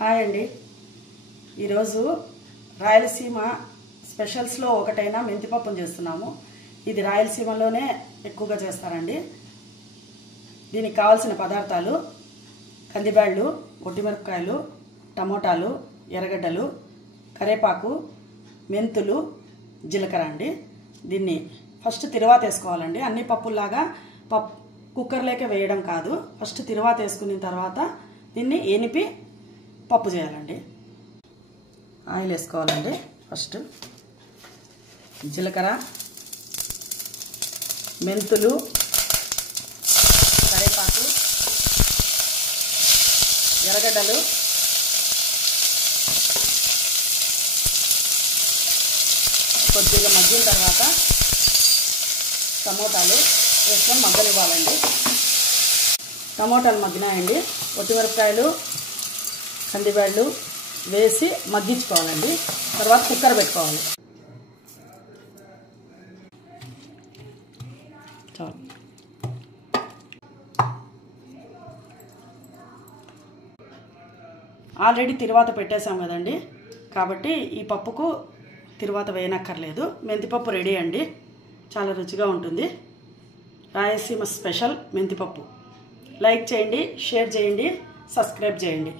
Hi అండి. ఈరోజు రాయలసీమ స్పెషల్స్లో ఒకటైన మెంతిపప్పును చేస్తున్నాము. ఇది రాయలసీమలోనే ఎక్కువగా చేస్తారండి. దీనికి కావాల్సిన పదార్థాలు కందిబ్యాళ్ళు, ఒట్టిమిరపకాయలు, టమోటాలు, ఎర్రగడ్డలు, కరేపాకు, మెంతులు, జీలకర్ర అండి. దీన్ని ఫస్ట్ తిరువాత వేసుకోవాలండి. అన్ని పప్పుల్లాగా కుక్కర్లోకే వేయడం కాదు. ఫస్ట్ తిరువాత వేసుకున్న తర్వాత దీన్ని ఎనిపి పప్పు చేయాలండి. ఆయిల్ వేసుకోవాలండి. ఫస్ట్ జీలకర్ర, మెంతులు, కరేపాకు, ఎర్రగడ్డలు, కొద్దిగా మగ్గిన తర్వాత టమోటాలు వేసుకొని మగ్గనివ్వాలండి. టమోటాలు మగ్గినాయండి. ఒట్టిమిరపకాయలు, కందిబ్యాళ్ళు వేసి మగ్గించుకోవాలండి. తర్వాత కుక్కర్ పెట్టుకోవాలి. చాలు. ఆల్రెడీ తిరువాత పెట్టేసాం కదండి, కాబట్టి ఈ పప్పుకు తిరువాత వేయనక్కర్లేదు. మెంతిపప్పు రెడీ అండి. చాలా రుచిగా ఉంటుంది. రాయలసీమ స్పెషల్ మెంతిపప్పు. లైక్ చేయండి, షేర్ చేయండి, సబ్స్క్రైబ్ చేయండి.